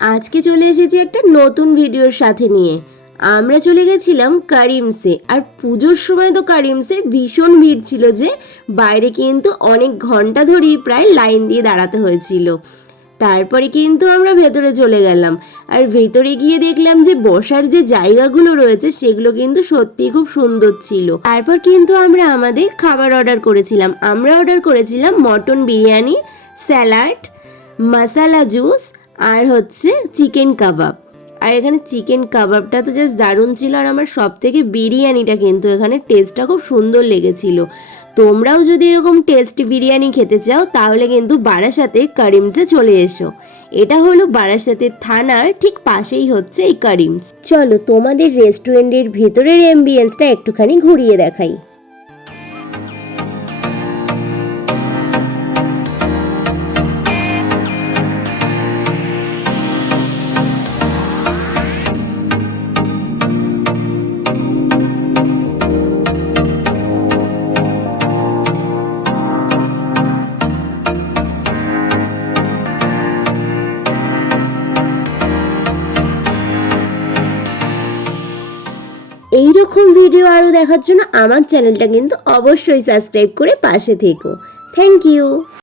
আজকে চলে এসেছি একটা নতুন ভিডিওর সাথে নিয়ে। আমরা চলে গেছিলাম কারিমসে, আর পুজোর সময় তো কারিমসে ভীষণ ভিড় ছিল, যে বাইরে কিন্তু অনেক ঘন্টা ধরেই প্রায় লাইন দিয়ে দাঁড়াতে হয়েছিল। তারপরে কিন্তু আমরা ভেতরে চলে গেলাম, আর ভেতরে গিয়ে দেখলাম যে বসার যে জায়গাগুলো রয়েছে সেগুলো কিন্তু সত্যিই খুব সুন্দর ছিল। তারপর কিন্তু আমরা আমাদের খাবার অর্ডার করেছিলাম। আমরা অর্ডার করেছিলাম মটন বিরিয়ানি, স্যালাড, মশালা জুস আর হচ্ছে চিকেন কাবাব। আর এখানে চিকেন কাবাবটা তো জাস্ট দারুণ ছিল, আর আমার সব থেকে বিরিয়ানিটা কিন্তু এখানে টেস্টটা খুব সুন্দর লেগেছিল। তোমরাও যদি এরকম টেস্টি বিরিয়ানি খেতে চাও তাহলে কিন্তু বারাসাতে কারিমসে চলে এসো। এটা হলো বারাসাতের থানার ঠিক পাশেই হচ্ছে এই কারিমস। চলো তোমাদের রেস্টুরেন্টের ভেতরের অ্যাম্বিয়েন্সটা একটুখানি ঘুরিয়ে দেখাই। এইরকম ভিডিও আরও দেখার জন্য আমার চ্যানেলটা কিন্তু অবশ্যই সাবস্ক্রাইব করে পাশে থেকো। Thank you.